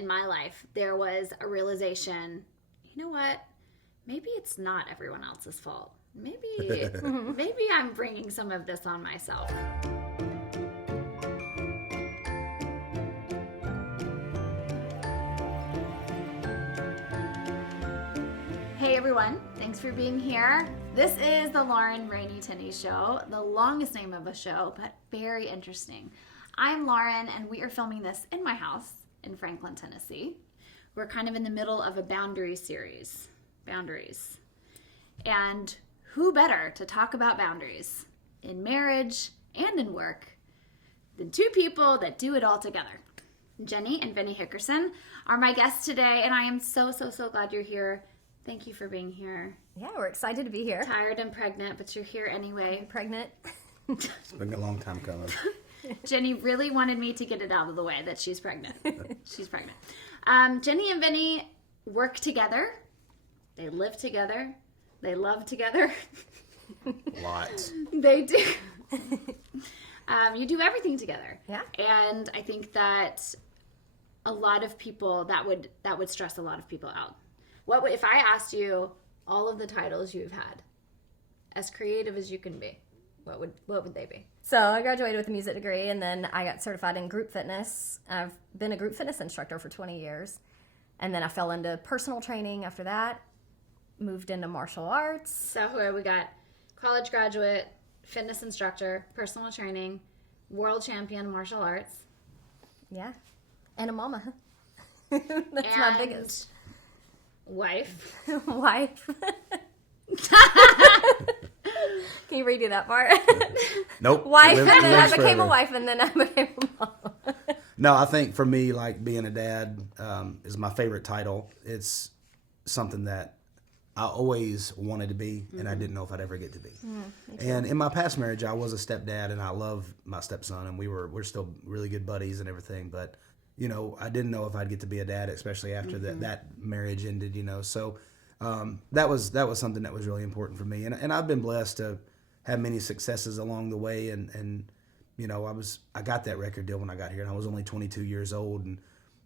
in my life, there was a realization, you know what? Maybe it's not everyone else's fault. Maybe I'm bringing some of this on myself. Hey everyone, thanks for being here. This is the Lauren Rainey Tenney Show, the longest name of a show, but very interesting. I'm Lauren, and we are filming this in my house in Franklin, Tennessee. We're kind of in the middle of a boundaries series. Boundaries. And who better to talk about boundaries in marriage and in work than two people that do it all together. Jenny and Vinny Hickerson are my guests today, and I am so glad you're here. Thank you for being here. Yeah, we're excited to be here. Tired and pregnant, but you're here anyway. I'm pregnant. It's been a long time coming. Jenny really wanted me to get it out of the way that she's pregnant. She's pregnant. Jenny and Vinny work together. They live together. They love together. Lots. They do. You do everything together. Yeah. And I think that a lot of people, that would stress a lot of people out. What if I asked you all of the titles you've had, as creative as you can be, what would they be? So I graduated with a music degree, and then I got certified in group fitness. I've been a group fitness instructor for 20 years. And then I fell into personal training after that, moved into martial arts. So here we got college graduate, fitness instructor, personal training, world champion martial arts. Yeah. And a mama. That's my biggest. Wife. Wife. Can you redo that part? Nope. Wife, and then I became a wife, and then I became a mom. No, I think for me, like being a dad is my favorite title. It's something that I always wanted to be, and I didn't know if I'd ever get to be. And in my past marriage, I was a stepdad, and I love my stepson, and we're still really good buddies and everything. But you know, I didn't know if I'd get to be a dad, especially after that marriage ended. You know, so that was something that was really important for me, and I've been blessed to have many successes along the way, and you know, I got that record deal when I got here, and I was only 22 years old, and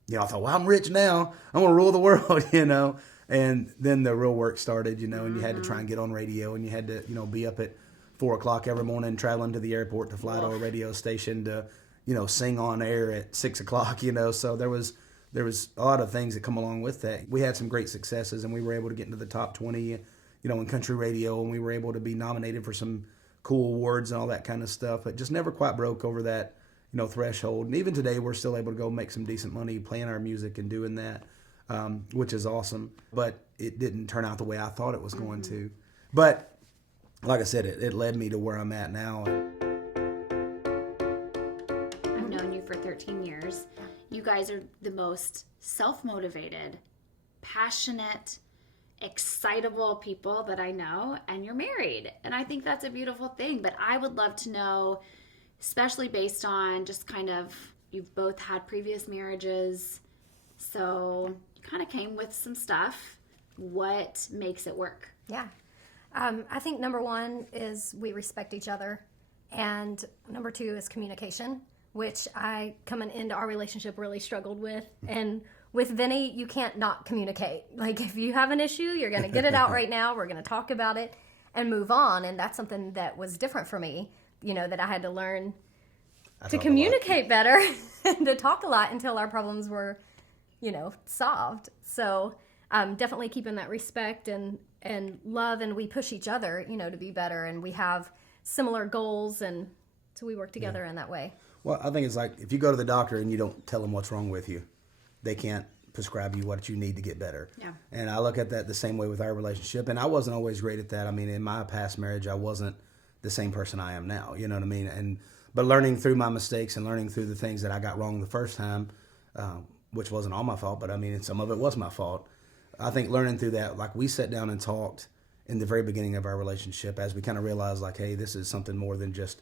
you know, I thought, well, I'm rich now, I'm gonna rule the world, you know. And then the real work started, you know, and you had to try and get on radio, and you had to, you know, be up at 4 o'clock every morning, traveling to the airport to fly to a radio station to, you know, sing on air at 6 o'clock, you know. So there was a lot of things that come along with that. We had some great successes, and we were able to get into the top 20, you know, in country radio, and we were able to be nominated for some cool awards and all that kind of stuff, but just never quite broke over that, you know, threshold. And even today, we're still able to go make some decent money playing our music and doing that, which is awesome. But it didn't turn out the way I thought it was going to. But like I said, it led me to where I'm at now. I've known you for 13 years. You guys are the most self-motivated, passionate, excitable people that I know, and you're married. And I think that's a beautiful thing. But I would love to know, especially based on just kind of, you've both had previous marriages, so you kind of came with some stuff. What makes it work? Yeah. I think number one is we respect each other. And number two is communication, which I, coming into our relationship, really struggled with. And with Vinny, you can't not communicate. Like, if you have an issue, you're going to get it out right now. We're going to talk about it and move on. And that's something that was different for me, you know, that I had to learn to communicate better and to talk a lot until our problems were, you know, solved. So definitely keeping that respect and love, and we push each other, you know, to be better, and we have similar goals, and so we work together in that way. Well, I think it's like if you go to the doctor and you don't tell them what's wrong with you, they can't prescribe you what you need to get better. Yeah. And I look at that the same way with our relationship, and I wasn't always great at that. I mean, in my past marriage, I wasn't the same person I am now, you know what I mean? But learning through my mistakes and learning through the things that I got wrong the first time, which wasn't all my fault, but I mean, some of it was my fault. I think learning through that, like we sat down and talked in the very beginning of our relationship as we kind of realized, like, hey, this is something more than just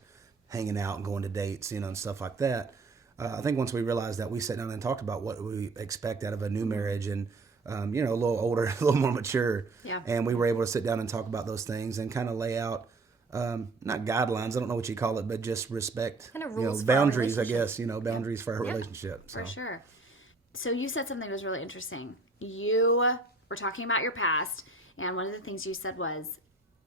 hanging out and going to dates, you know, and stuff like that. I think once we realized that, we sat down and talked about what we expect out of a new marriage, and, you know, a little older, a little more mature. Yeah. And we were able to sit down and talk about those things and kind of lay out, not guidelines, I don't know what you call it, but just respect, Kind of you know, rules for our boundaries, I relationship. guess, you know, boundaries for our relationship. So. For sure. So you said something that was really interesting. You were talking about your past, and one of the things you said was,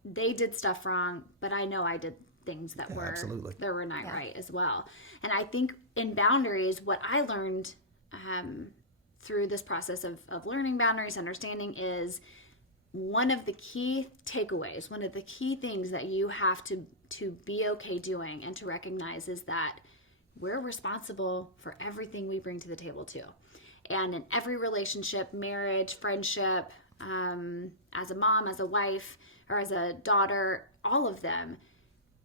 they did stuff wrong, but I know I did things that were not right as well. And I think in boundaries, what I learned through this process of learning boundaries, understanding, is one of the key takeaways, one of the key things that you have to be okay doing and to recognize is that we're responsible for everything we bring to the table too. And in every relationship, marriage, friendship, as a mom, as a wife, or as a daughter, all of them,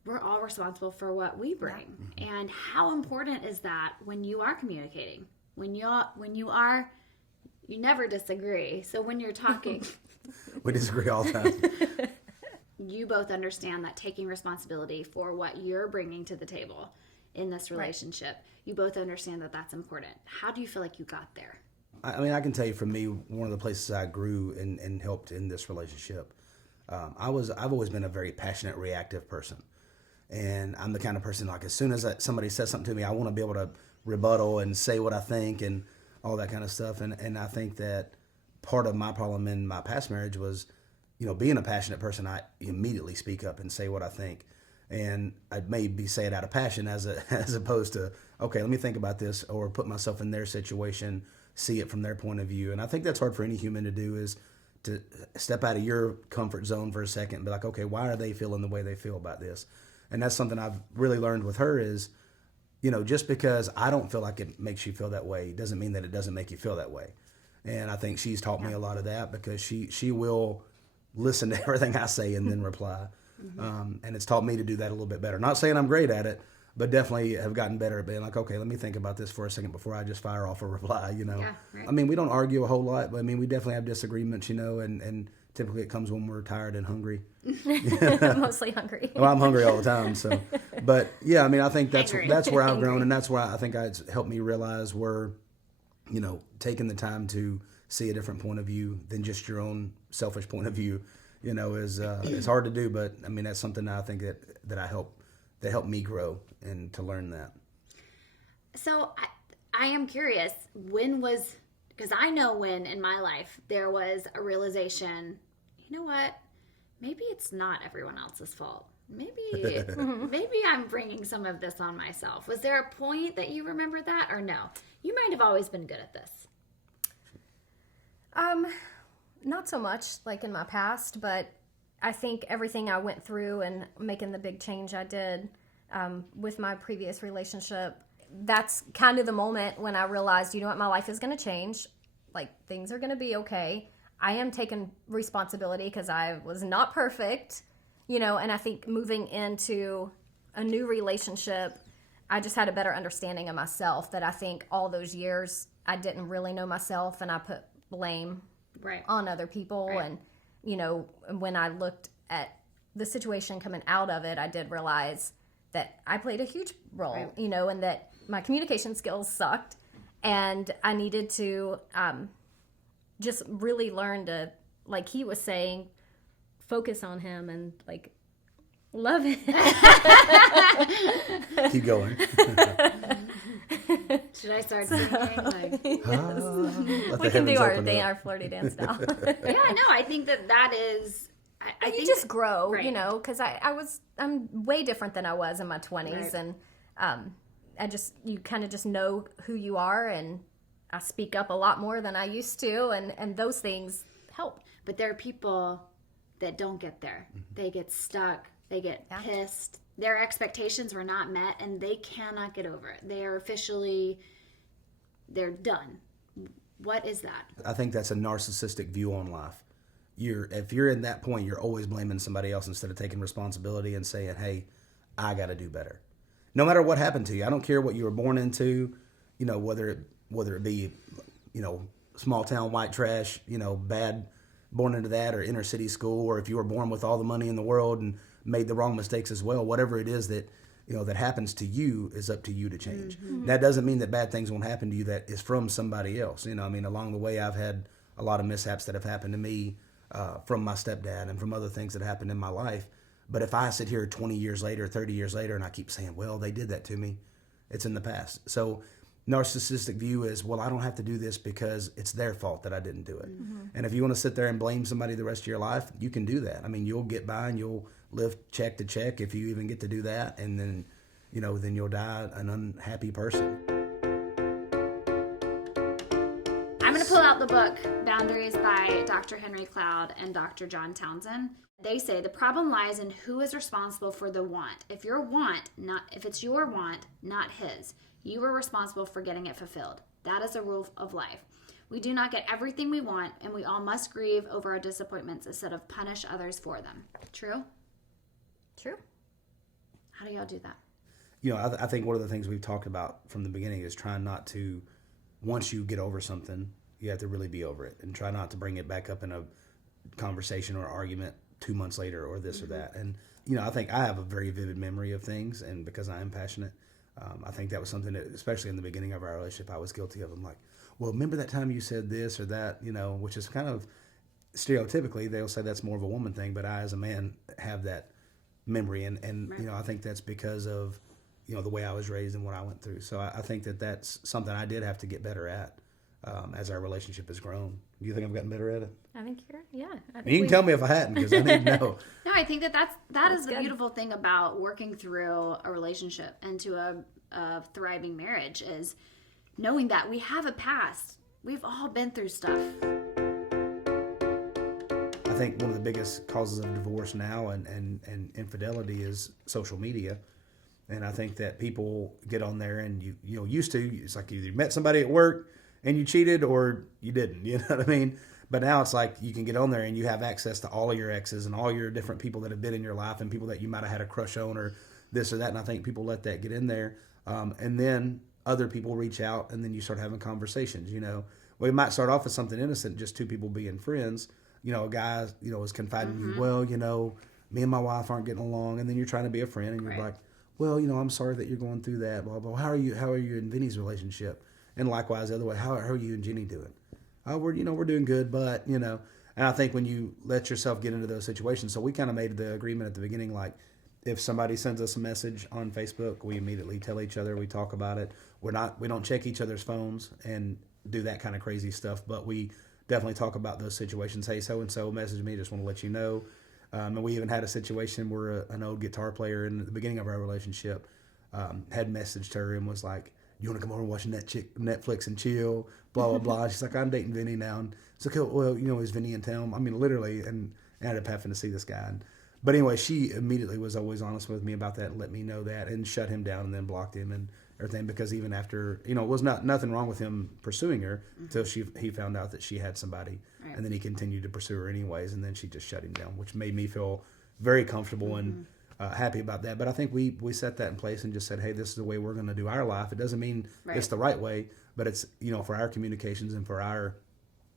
we're all responsible for what we bring. Yeah. And how important is that when you are communicating? When you are, you never disagree. So when you're talking, we disagree all the time. You both understand that taking responsibility for what you're bringing to the table in this relationship, you both understand that that's important. How do you feel like you got there? I mean, I can tell you, for me, one of the places I grew and helped in this relationship, I've always been a very passionate, reactive person. And I'm the kind of person, like, as soon as somebody says something to me, I want to be able to rebuttal and say what I think and all that kind of stuff. And I think that part of my problem in my past marriage was, being a passionate person, I immediately speak up and say what I think. And I'd maybe say it out of passion as opposed to, okay, let me think about this, or put myself in their situation, see it from their point of view. And I think that's hard for any human to do, is to step out of your comfort zone for a second and be like, okay, why are they feeling the way they feel about this? And that's something I've really learned with her is, just because I don't feel like it makes you feel that way doesn't mean that it doesn't make you feel that way. And I think she's taught me a lot of that, because she will listen to everything I say and then reply. And it's taught me to do that a little bit better. Not saying I'm great at it, but definitely have gotten better at being like, okay, let me think about this for a second before I just fire off a reply, Yeah, right. I mean, we don't argue a whole lot, but I mean, we definitely have disagreements, and typically it comes when we're tired and hungry. Mostly hungry. Well, I'm hungry all the time, so. But yeah, I mean, I think that's where I've grown, and that's where I think it's helped me realize where, taking the time to see a different point of view than just your own selfish point of view, is hard to do. But I mean, that's something I think that helped me grow and to learn that. So I am curious, because I know when in my life there was a realization, you know what, maybe it's not everyone else's fault. Maybe I'm bringing some of this on myself. Was there a point that you remember that, or no? You might have always been good at this. Not so much like in my past, but I think everything I went through and making the big change I did with my previous relationship, that's kind of the moment when I realized, you know what, my life is going to change. Like, things are going to be okay. I am taking responsibility because I was not perfect, and I think moving into a new relationship, I just had a better understanding of myself, that I think all those years I didn't really know myself, and I put blame on other people. Right. And, when I looked at the situation coming out of it, I did realize that I played a huge role, right. And that my communication skills sucked, and I needed to just really learn to, like he was saying, focus on him and, like, love him. Keep going. Should I start singing? Like, yes. We can do our flirty dance now. Yeah, no, I think that is. I think you just grow, right. Because I'm way different than I was in my 20s, right. And you kind of just know who you are, and I speak up a lot more than I used to, and those things help. But there are people that don't get there. They get stuck. They get pissed. Their expectations were not met, and they cannot get over it. They are they're done. What is that? I think that's a narcissistic view on life. If you're in that point, you're always blaming somebody else instead of taking responsibility and saying, hey, I got to do better. No matter what happened to you. I don't care what you were born into, whether it be, small town white trash, bad, born into that, or inner city school, or if you were born with all the money in the world and made the wrong mistakes as well, whatever it is that that happens to you is up to you to change. Mm-hmm. That doesn't mean that bad things won't happen to you that is from somebody else. Along the way, I've had a lot of mishaps that have happened to me from my stepdad and from other things that happened in my life. But if I sit here 20 years later, 30 years later, and I keep saying, well, they did that to me, it's in the past. So narcissistic view is, well, I don't have to do this because it's their fault that I didn't do it. And if you want to sit there and blame somebody the rest of your life, you can do that. I mean, you'll get by and you'll live check to check if you even get to do that. And then, then you'll die an unhappy person. I'm going to pull out the book Boundaries by Dr. Henry Cloud and Dr. John Townsend. They say the problem lies in who is responsible for the want. If it's your want, not his, you are responsible for getting it fulfilled. That is a rule of life. We do not get everything we want, and we all must grieve over our disappointments instead of punish others for them. True? True. How do y'all do that? I think one of the things we've talked about from the beginning is trying not to, once you get over something, you have to really be over it and try not to bring it back up in a conversation or argument 2 months later or this or that. And, I think I have a very vivid memory of things, and because I am passionate, I think that was something that, especially in the beginning of our relationship, I was guilty of. I'm like, well, remember that time you said this or that, which is kind of stereotypically, they'll say that's more of a woman thing, but I, as a man, have that memory. And Right. I think that's because of, the way I was raised and what I went through. So I think that that's something I did have to get better at as our relationship has grown. Do you think I've gotten better at it? I think You can tell me if I hadn't, because I need to know. No, I think that is the good. beautiful thing about working through a relationship and to a thriving marriage is knowing that we have a past. We've all been through stuff. I think one of the biggest causes of divorce now and infidelity is social media. And I think that people get on there and you used to, it's like you either met somebody at work and you cheated or you didn't, you know what I mean? But now it's like you can get on there and you have access to all of your exes and all your different people that have been in your life and people that you might have had a crush on or this or that. And I think people let that get in there. And then other people reach out and then you start having conversations, Well, it might start off as something innocent, just two people being friends. A guy, is confiding in you, well, me and my wife aren't getting along. And then you're trying to be a friend and you're Right. like, well, I'm sorry that you're going through that, blah, blah. How are you in Vinny's relationship? And likewise, the other way, how are you and Jenny doing? Oh, we're doing good, but, and I think when you let yourself get into those situations, so we kind of made the agreement at the beginning, like, if somebody sends us a message on Facebook, we immediately tell each other, we talk about it. We don't check each other's phones and do that kind of crazy stuff, but we definitely talk about those situations. Hey, so-and-so messaged me, just want to let you know. And we even had a situation where an old guitar player in the beginning of our relationship had messaged her and was like, you want to come over and watch Netflix and chill, blah, blah, blah. She's like, I'm dating Vinny now. And it's like, well, is Vinny in town? I mean, literally, and I ended up having to see this guy. But anyway, she immediately was always honest with me about that and let me know that and shut him down and then blocked him and everything, because even after, it was nothing wrong with him pursuing her until he found out that she had somebody. Right. And then he continued to pursue her anyways, and then she just shut him down, which made me feel very comfortable and happy about that. But I think we set that in place and just said, hey, this is the way we're going to do our life. It doesn't mean it's the right way, but it's, for our communications and for our,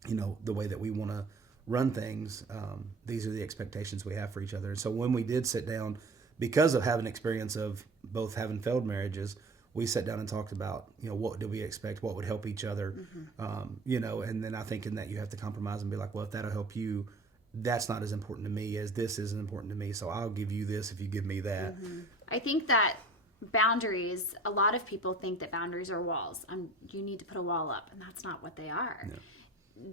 the way that we want to run things, these are the expectations we have for each other. And so when we did sit down, because of having experience of both having failed marriages, we sat down and talked about, what do we expect, what would help each other, and then I think in that you have to compromise and be like, well, if that'll help you, that's not as important to me as this isn't important to me, so I'll give you this if you give me that. I think that boundaries, a lot of people think that boundaries are walls. You need to put a wall up, and that's not what they are. No.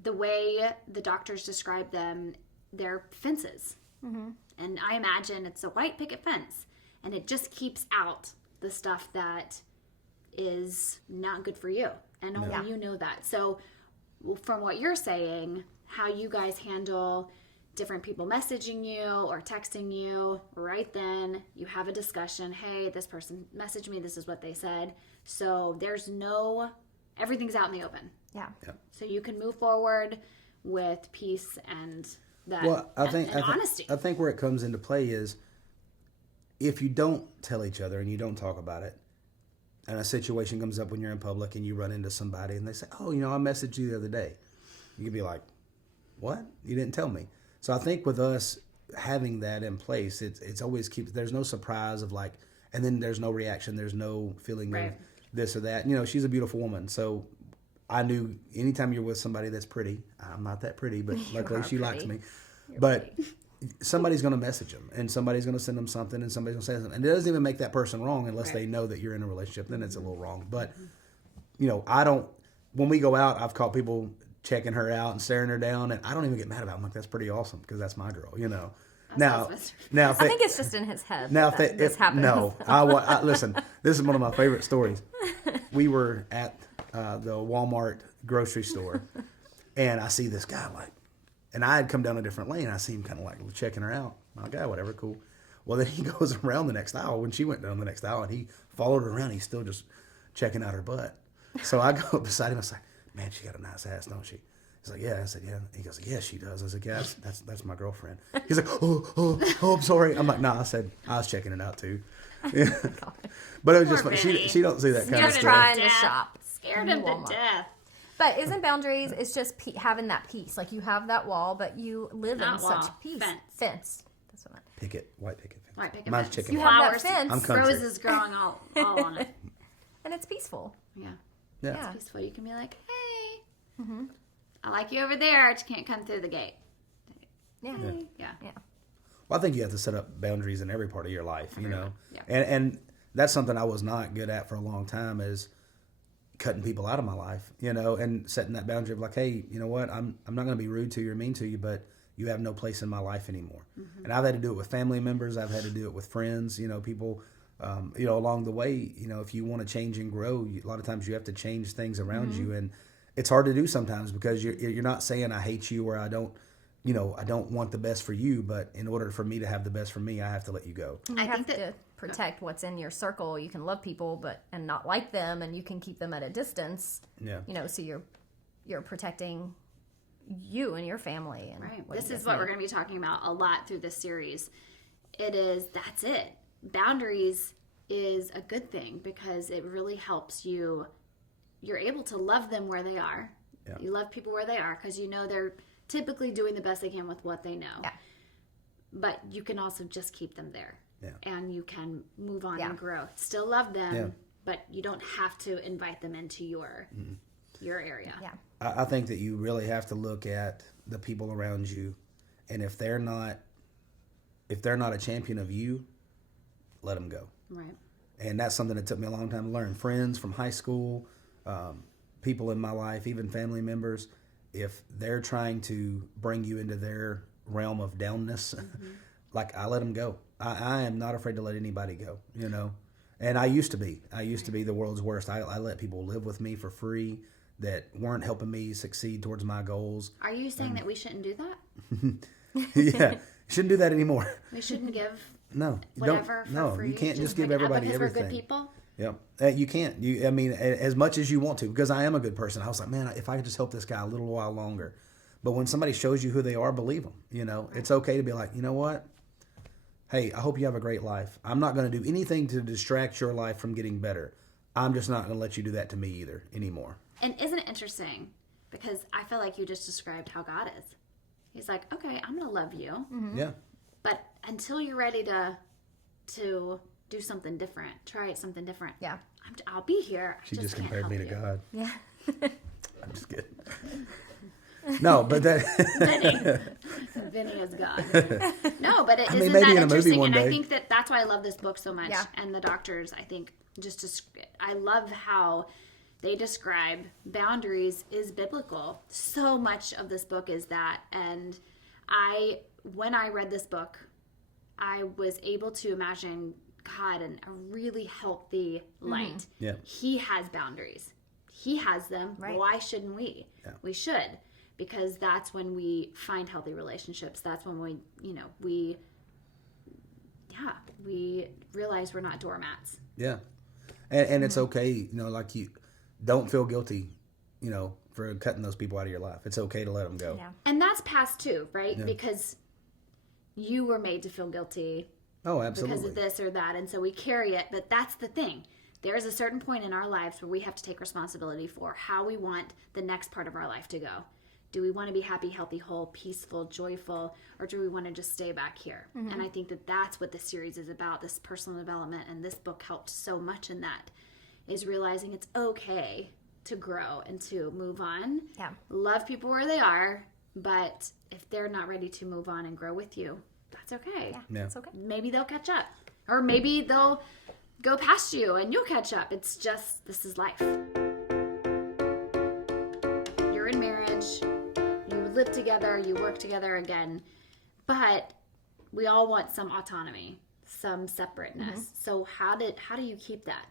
The way the doctors describe them, they're fences. And I imagine it's a white picket fence, and it just keeps out the stuff that is not good for you, and only you know that. So from what you're saying, how you guys handle different people messaging you or texting you, right then you have a discussion. Hey, this person messaged me, this is what they said. So everything's out in the open. Yeah. So you can move forward with peace and that. Well, I think honesty. I think where it comes into play is if you don't tell each other and you don't talk about it, and a situation comes up when you're in public and you run into somebody and they say, oh, I messaged you the other day. You could be like, what? You didn't tell me. So I think with us having that in place, it's always there's no surprise of like, and then there's no reaction. There's no feeling of this or that. She's a beautiful woman. So I knew anytime you're with somebody that's pretty, I'm not that pretty, but luckily she likes me. But somebody's going to message them and somebody's going to send them something and somebody's going to say something. And it doesn't even make that person wrong unless they know that you're in a relationship. Then it's a little wrong. But when we go out, I've caught people checking her out and staring her down, and I don't even get mad about it. I'm like, that's pretty awesome because that's my girl, Now, I think it's just in his head. Now, that this happens. No, I listen. This is one of my favorite stories. We were at the Walmart grocery store, and I see this guy and I had come down a different lane. I see him kind of like checking her out. My guy, whatever, cool. Well, then he goes around the next aisle when she went down the next aisle, and he followed her around. He's still just checking out her butt. So I go beside him. I was like, man, she got a nice ass, don't she? He's like, yeah. I said, yeah. He goes, yeah, she does. I said, yeah, that's my girlfriend. He's like, oh, I'm sorry. I'm like, nah. I said, I was checking it out too. Yeah. But it was just funny. She don't see that kind of stuff. Just trying to shop. Scared him to death. But isn't boundaries? It's just having that peace. Like you have that wall, but you live Not in wall, such peace. Fence. That's what I meant. White picket fence. White picket Mine's fence. chicken. You have Flowers, that fence. I'm country. roses growing all on it. And it's peaceful. Yeah. Yeah. Yeah. It's peaceful. You can be like, hey, I like you over there. But you can't come through the gate. Yeah. Yeah. Well, I think you have to set up boundaries in every part of your life, Yeah. And that's something I was not good at for a long time is cutting people out of my life, and setting that boundary of like, hey, you know what, I'm not going to be rude to you or mean to you, but you have no place in my life anymore. And I've had to do it with family members. I've had to do it with friends, people, along the way, if you want to change and grow, a lot of times you have to change things around you. And it's hard to do sometimes because you're not saying I hate you or I don't want the best for you, but in order for me to have the best for me, I have to let you go. You have to protect what's in your circle. You can love people, and not like them, and you can keep them at a distance. Yeah. So you're protecting you and your family. And Right. This is what we're going to be talking about a lot through this series. That's it. Boundaries is a good thing because it really helps you. You're able to love them where they are. Yeah. You love people where they are because they're typically doing the best they can with what they know. Yeah. But you can also just keep them there. Yeah. And you can move on and grow. Still love them, but you don't have to invite them into your area. Yeah. I think that you really have to look at the people around you, and if they're not a champion of you, let them go. Right. And that's something that took me a long time to learn. Friends from high school, people in my life, even family members, if they're trying to bring you into their realm of downness, like I let them go. I am not afraid to let anybody go, And I used to be. The world's worst. I let people live with me for free that weren't helping me succeed towards my goals. Are you saying that we shouldn't do that? Yeah. Shouldn't do that anymore. We shouldn't give whatever for free. You can't just give everybody because everything. We're good people? Yep. You can't. As much as you want to, because I am a good person. I was like, man, if I could just help this guy a little while longer. But when somebody shows you who they are, believe them. It's okay to be like, you know what? Hey, I hope you have a great life. I'm not going to do anything to distract your life from getting better. I'm just not going to let you do that to me either anymore. And isn't it interesting? Because I feel like you just described how God is. He's like, okay, I'm going to love you. Yeah. But until you're ready to do something different, try something different. Yeah. I'll be here. She just can't compared me to help God. Yeah. I'm just kidding. No, but that Vinny is God. No, but isn't maybe that in a movie interesting? one And day. I think that's why I love this book so much. Yeah. And the doctors, I think, I love how they describe boundaries is biblical. So much of this book is that. And when I read this book, I was able to imagine God in a really healthy light. Yeah. He has boundaries. He has them. Right. Why shouldn't we? Yeah. We should, because that's when we find healthy relationships. That's when we realize we're not doormats. Yeah. And it's okay, like you don't feel guilty, for cutting those people out of your life. It's okay to let them go. Yeah. And that's past too, right? Yeah. Because you were made to feel guilty Oh, absolutely. because of this or that, and so we carry it. But that's the thing. There is a certain point in our lives where we have to take responsibility for how we want the next part of our life to go. Do we want to be happy, healthy, whole, peaceful, joyful, or do we want to just stay back here? And I think that that's what this series is about, this personal development, and this book helped so much in that, is realizing it's okay to grow and to move on. Yeah. Love people where they are, but if they're not ready to move on and grow with you, that's okay. Yeah. It's okay. Maybe they'll catch up, or maybe they'll go past you and you'll catch up. It's just, this is life. live together, you work together again, but we all want some autonomy, some separateness. So how do you keep that?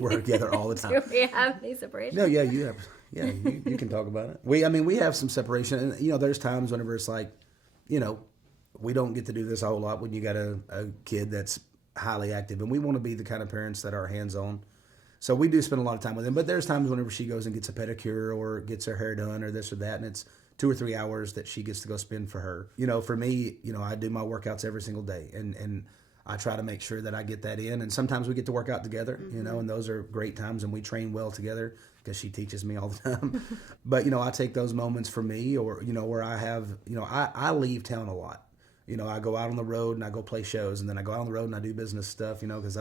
We're together all the time. Do we have any separation? No, yeah, you have. Yeah, you can talk about it. We have some separation, and there's times whenever it's like, we don't get to do this a whole lot when you got a kid that's highly active, and we want to be the kind of parents that are hands-on. So we do spend a lot of time with him, but there's times whenever she goes and gets a pedicure or gets her hair done or this or that, and it's 2 or 3 hours that she gets to go spend for her. For me, I do my workouts every single day, and I try to make sure that I get that in. And sometimes we get to work out together, and those are great times, and we train well together because she teaches me all the time. But, I take those moments for me, or, where I have, I leave town a lot. I go out on the road and I go play shows, and then I go out on the road and I do business stuff, because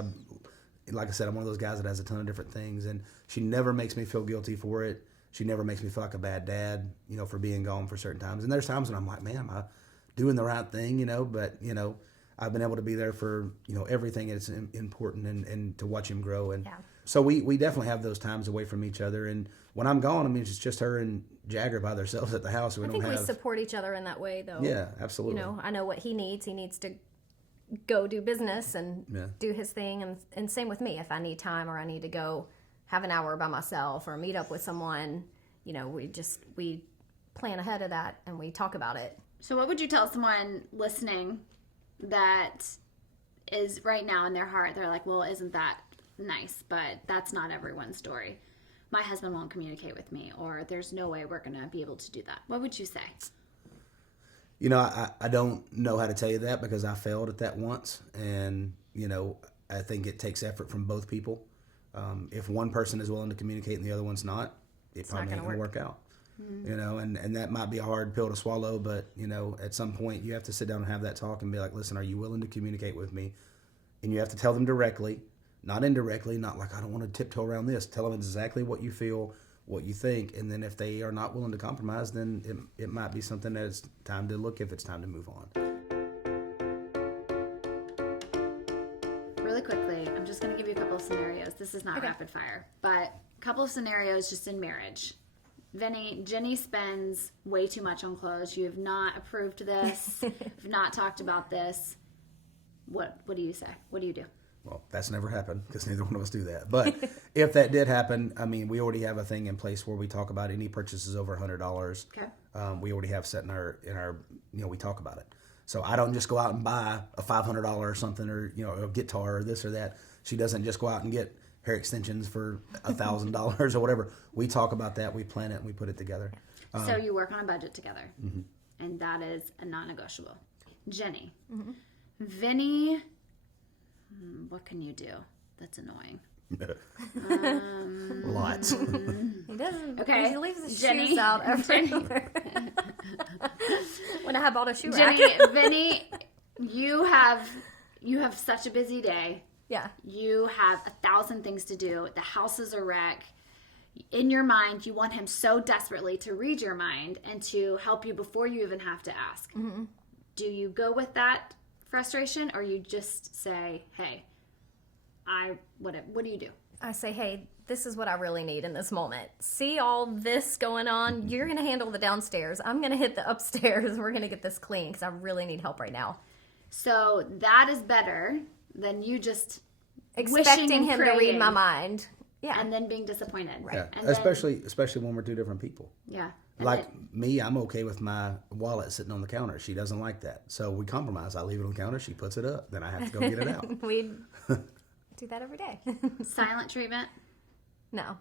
like I said, I'm one of those guys that has a ton of different things, and she never makes me feel guilty for it. She never makes me feel like a bad dad, for being gone for certain times. And there's times when I'm like, man, am I doing the right thing, but, I've been able to be there for, everything that's important and to watch him grow. And so we definitely have those times away from each other. And when I'm gone, it's just her and Jagger by themselves at the house. I think we support each other in that way, though. Yeah, absolutely. I know what he needs. He needs to go do business and do his thing. And same with me. If I need time or I need to go have an hour by myself or meet up with someone, we plan ahead of that and we talk about it. So what would you tell someone listening that is right now in their heart, they're like, well, isn't that nice? But that's not everyone's story. My husband won't communicate with me, or there's no way we're going to be able to do that. What would you say? I don't know how to tell you that because I failed at that once. And, I think it takes effort from both people. If one person is willing to communicate and the other one's not, it's probably not going to work out. And that might be a hard pill to swallow, but, at some point you have to sit down and have that talk and be like, listen, are you willing to communicate with me? And you have to tell them directly, not indirectly, not like, I don't want to tiptoe around this. Tell them exactly what you feel, what you think. And then if they are not willing to compromise, then it might be something that it's time to look if it's time to move on. Really quickly, I'm just going to give you a couple of scenarios. This is not rapid fire, but a couple of scenarios just in marriage. Vinny, Jenny spends way too much on clothes. You have not approved this. You've not talked about this. What do you say? What do you do? Well, that's never happened because neither one of us do that. But if that did happen, we already have a thing in place where we talk about any purchases over $100. Okay. We already have set in our we talk about it. So I don't just go out and buy a $500 or something or a guitar or this or that. She doesn't just go out and get hair extensions for $1,000 or whatever. We talk about that, we plan it, and we put it together. So you work on a budget together, and that is a non-negotiable. Jenny, Vinny, what can you do that's annoying? Lots. He doesn't. Okay, He leaves his Jenny, shoes out everywhere. When I have bought a shoe rack. Jenny, Vinny, you have such a busy day. Yeah. You have 1,000 things to do. The house is a wreck. In your mind, you want him so desperately to read your mind and to help you before you even have to ask. Do you go with that frustration, or you just say, hey, what do you do? I say, hey, this is what I really need in this moment. See all this going on? You're going to handle the downstairs. I'm going to hit the upstairs. We're going to get this clean because I really need help right now. So that is better than you just expecting him to read my mind. Yeah. And then being disappointed. Right. Yeah. And especially when we're two different people. Yeah. Like me, I'm okay with my wallet sitting on the counter. She doesn't like that. So we compromise. I leave it on the counter. She puts it up. Then I have to go get it out. We do that every day. Silent treatment? No.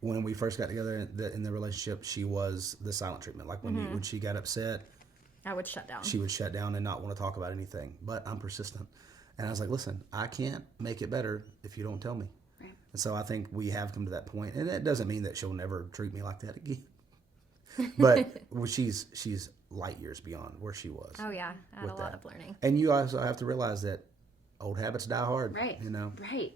When we first got together in the relationship, she was the silent treatment. Like when she got upset, I would shut down. She would shut down and not want to talk about anything. But I'm persistent. And I was like, listen, I can't make it better if you don't tell me. Right. And so I think we have come to that point. And that doesn't mean that she'll never treat me like that again. But she's light years beyond where she was. Oh, yeah. I had a lot of learning. And you also have to realize that old habits die hard. Right. Right.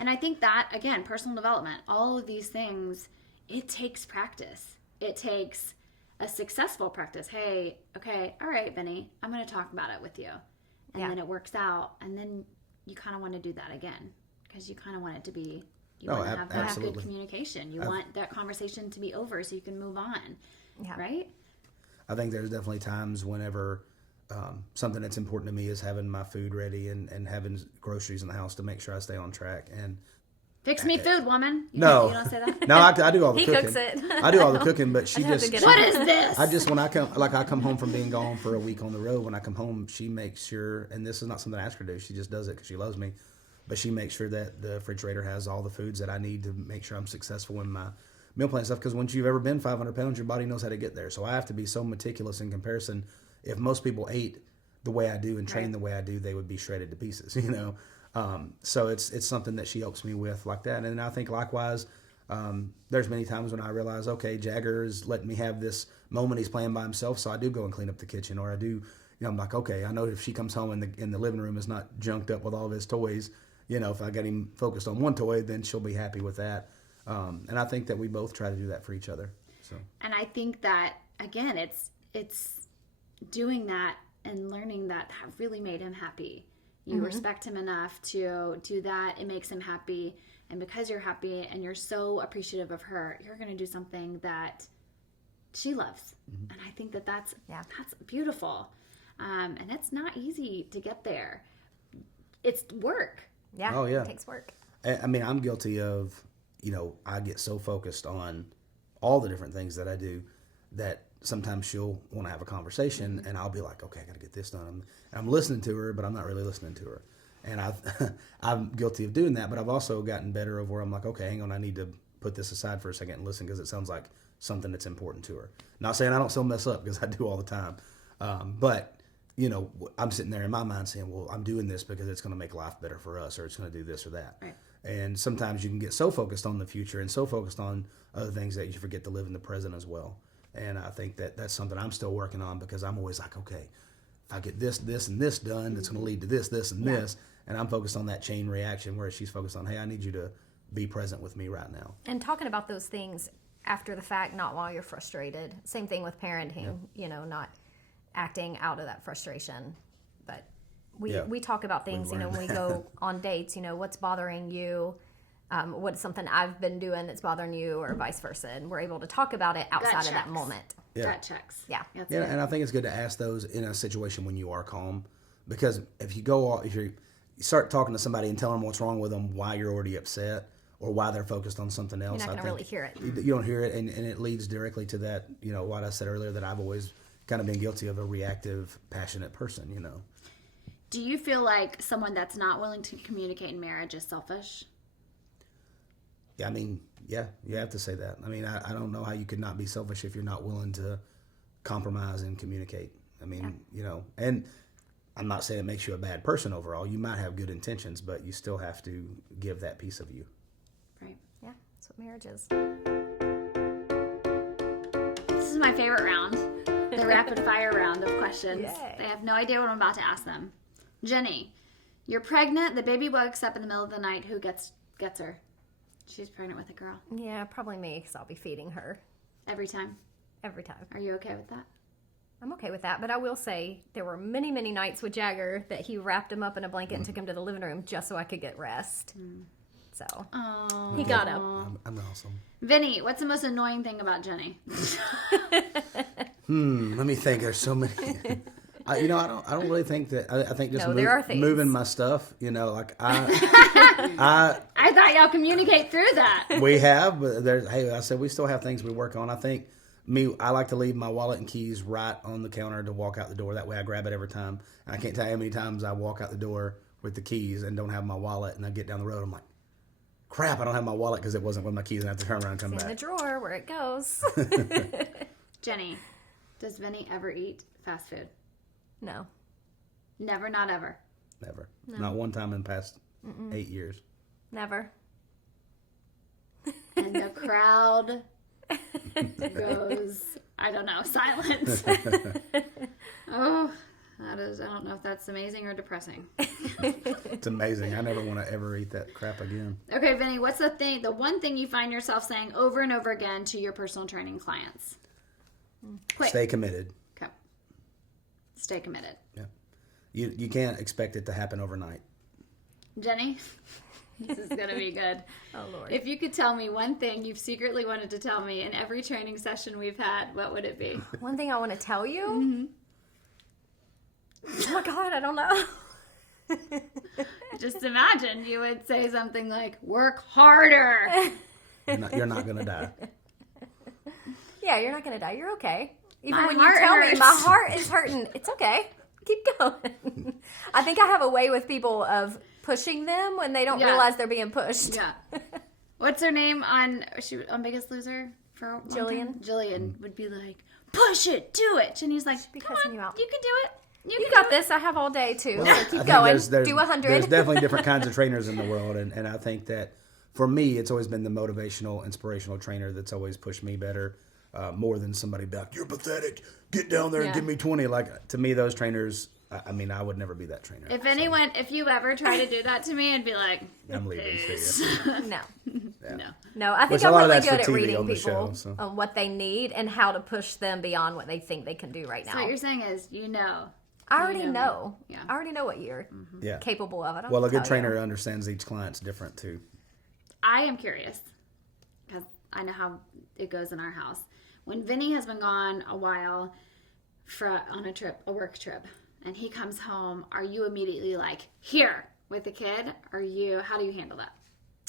And I think that, again, personal development, all of these things, it takes practice. It takes a successful practice. Hey, okay, all right, Vinny, I'm going to talk about it with you. And then it works out. And then you kind of want to do that again because you kind of want it to be You want to have that absolutely. good communication. You want that conversation to be over so you can move on. Yeah. Right? I think there's definitely times whenever something that's important to me is having my food ready and having groceries in the house to make sure I stay on track. And Fix me food, woman. You no, don't say that? no, I do all the He cooking. cooks it. I do all the cooking, but she I'd have to just get What is this? I just when I come home from being gone for a week on the road. When I come home, she makes sure, and this is not something I ask her to do. She just does it because she loves me. But she makes sure that the refrigerator has all the foods that I need to make sure I'm successful in my meal plan stuff. Because once you've ever been 500 pounds, your body knows how to get there. So I have to be so meticulous in comparison. If most people ate the way I do and trained the way I do, they would be shredded to pieces. You know. So it's something that she helps me with like that. And I think likewise, there's many times when I realize, okay, Jagger is letting me have this moment he's playing by himself. So I do go and clean up the kitchen, or I do, you know, I'm like, okay, I know if she comes home in the living room is not junked up with all of his toys, you know, if I get him focused on one toy, then she'll be happy with that. And I think that we both try to do that for each other. So. And I think that, again, it's doing that and learning that really made him happy. You respect him enough to do that. It makes him happy. And because you're happy and you're so appreciative of her, you're going to do something that she loves. And I think that's beautiful. And it's not easy to get there. It's work. Yeah. Oh, yeah. It takes work. I mean, I'm guilty of, you know, I get so focused on all the different things that I do that sometimes she'll want to have a conversation and I'll be like, okay, I got to get this done. I'm listening to her, but I'm not really listening to her. And I'm guilty of doing that, but I've also gotten better of where I'm like, okay, hang on, I need to put this aside for a second and listen because it sounds like something that's important to her. Not saying I don't still mess up because I do all the time. But, you know, I'm sitting there in my mind saying, well, I'm doing this because it's going to make life better for us, or it's going to do this or that. Right. And sometimes you can get so focused on the future and so focused on other things that you forget to live in the present as well. And I think that that's something I'm still working on because I'm always like, okay, if I get this, and this done, it's going to lead to this, and this. And I'm focused on that chain reaction where she's focused on, hey, I need you to be present with me right now. And talking about those things after the fact, not while you're frustrated. Same thing with parenting, you know, not acting out of that frustration. But we talk about things, you know, when we go on dates, you know, what's bothering you, what's something I've been doing that's bothering you, or vice versa. And we're able to talk about it outside of that moment. Gut checks. Yeah. Yeah, and I think it's good to ask those in a situation when you are calm, because if you start talking to somebody and telling them what's wrong with them, why you're already upset or why they're focused on something else, You're not going to really hear it. You don't hear it, and it leads directly to that, you know, what I said earlier, that I've always kind of been guilty of, a reactive, passionate person, you know. Do you feel like someone that's not willing to communicate in marriage is selfish? Yeah, I mean, yeah, you have to say that. I mean, I don't know how you could not be selfish if you're not willing to compromise and communicate. I mean, you know, and I'm not saying it makes you a bad person overall. You might have good intentions, but you still have to give that piece of you. Right. Yeah, that's what marriage is. This is my favorite round, the rapid fire round of questions. Yay. They have no idea what I'm about to ask them. Jenny, you're pregnant. The baby wakes up in the middle of the night. Who gets her? She's pregnant with a girl. Yeah, probably me, because I'll be feeding her Every time. every time. Are you okay with that? I'm okay with that, but I will say there were many, many nights with Jagger that he wrapped him up in a blanket and took him to the living room just so I could get rest. So Oh, he got up. I'm awesome. Vinny, what's the most annoying thing about Jenny? Let me think. There's so many. I don't really think that. I think just there are things. moving my stuff. You know, like I thought y'all communicate through that. we have, but I said we still have things we work on. I think I like to leave my wallet and keys right on the counter to walk out the door. That way I grab it every time. And I can't tell you how many times I walk out the door with the keys and don't have my wallet, and I get down the road, I'm like, crap, I don't have my wallet because it wasn't with my keys, and I have to turn around and come In the back. drawer where it goes. Jenny, does Vinny ever eat fast food? No. Never, not ever. Never. No. Not one time in the past 8 years. Never. And the crowd goes, I don't know, silent. Oh, I don't know if that's amazing or depressing. It's amazing. I never want to ever eat that crap again. Okay, Vinny, what's the one thing you find yourself saying over and over again to your personal training clients? Quick. Stay committed. Okay. Stay committed. Yeah. You can't expect it to happen overnight. Jenny? This is going to be good. Oh, Lord. If you could tell me one thing you've secretly wanted to tell me in every training session we've had, what would it be? One thing I want to tell you? Mm-hmm. Oh, my God, I don't know. Just imagine you would say something like, work harder. You're not going to die. Yeah, you're not going to die. You're okay. Even My when you heart tell me hurts. my heart is hurting, it's okay. Keep going. I think I have a way with people of pushing them when they don't Yeah. realize they're being pushed. Yeah. What's her name on Biggest Loser? For a long Jillian. time? Jillian would be like, push it, do it. And he's like, be come cussing on, you out. you can do it. You You can got do it. this. I have all day, too. Well, So I keep think going. there's Do 100. There's definitely different kinds of trainers in the world, and I think that for me, it's always been the motivational, inspirational trainer that's always pushed me better, more than somebody be like, "You're pathetic. Get down there and Yeah. give me 20." Like, to me, those trainers. I mean, I would never be that trainer. If you ever try to do that to me, I'd be like, I'm leaving. "Peace." See ya. No. Yeah. No, I think Which a I'm lot of really that's for good at TV reading on the people show, so. on what they need and how to push them beyond what they think they can do right So now. what you're saying is, I already know. know. Yeah. I already know what you're Yeah. capable of. I don't Well, a have to good tell you. trainer understands each client's different too. I am curious because I know how it goes in our house. When Vinny has been gone a while on a work trip, and he comes home, are you immediately like, here with the kid? How do you handle that?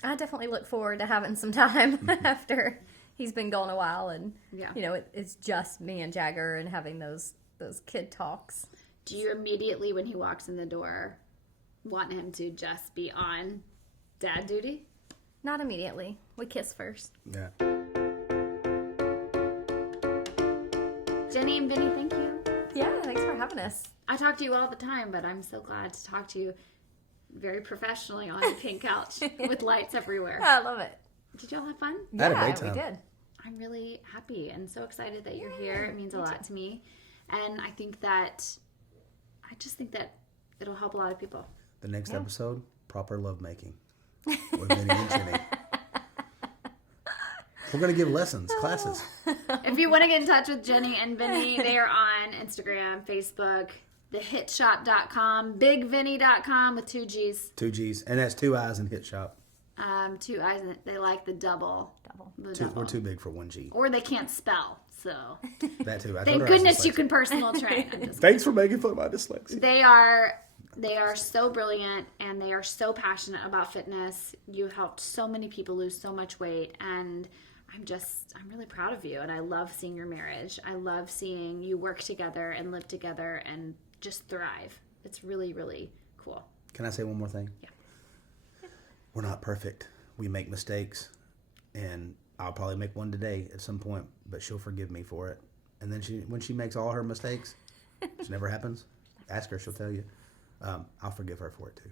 I definitely look forward to having some time after he's been gone a while, and Yeah. it's just me and Jagger and having those kid talks. Do you immediately, when he walks in the door, want him to just be on dad duty? Not immediately. We kiss first. Yeah. Jenny and Vinny, thank you. Yeah, thanks for having us. I talk to you all the time, but I'm so glad to talk to you very professionally on a pink couch with lights everywhere. I love it. Did y'all have fun? I had a Yeah, great time. we did. I'm really happy and so excited that you're here. It means a lot to me. And I just think that it'll help a lot of people. The next episode, proper lovemaking with Vinny and Jenny. We're gonna give lessons, classes. If you want to get in touch with Jenny and Vinny, they are on Instagram, Facebook, thehitshop.com, biggvinny.com with 2 G's. 2 G's, and that's 2 I's in Hit Shop. 2 I's. They like the double. We're too big for 1 G. Or they can't spell, so. That too. I told Thank her I was goodness you dyslexic. can personal train. I'm just Thanks for making fun of my dyslexia. They are so brilliant and they are so passionate about fitness. You helped so many people lose so much weight, and I'm really proud of you, and I love seeing your marriage. I love seeing you work together and live together and just thrive. It's really, really cool. Can I say one more thing? Yeah. We're not perfect. We make mistakes, and I'll probably make one today at some point, but she'll forgive me for it. And then when she makes all her mistakes, which never happens, ask her, she'll tell you. I'll forgive her for it too.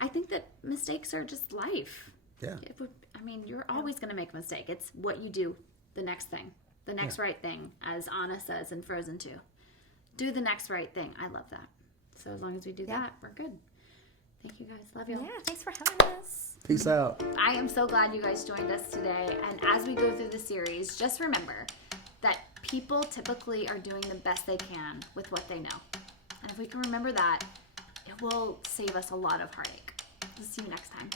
I think that mistakes are just life. Yeah. You're always going to make a mistake. It's what you do, the next thing, the next right thing, as Anna says in Frozen 2. Do the next right thing. I love that. So as long as we do that, we're good. Thank you guys. Love you. Yeah, thanks for having us. Peace out. I am so glad you guys joined us today. And as we go through the series, just remember that people typically are doing the best they can with what they know. And if we can remember that, it will save us a lot of heartache. We'll see you next time.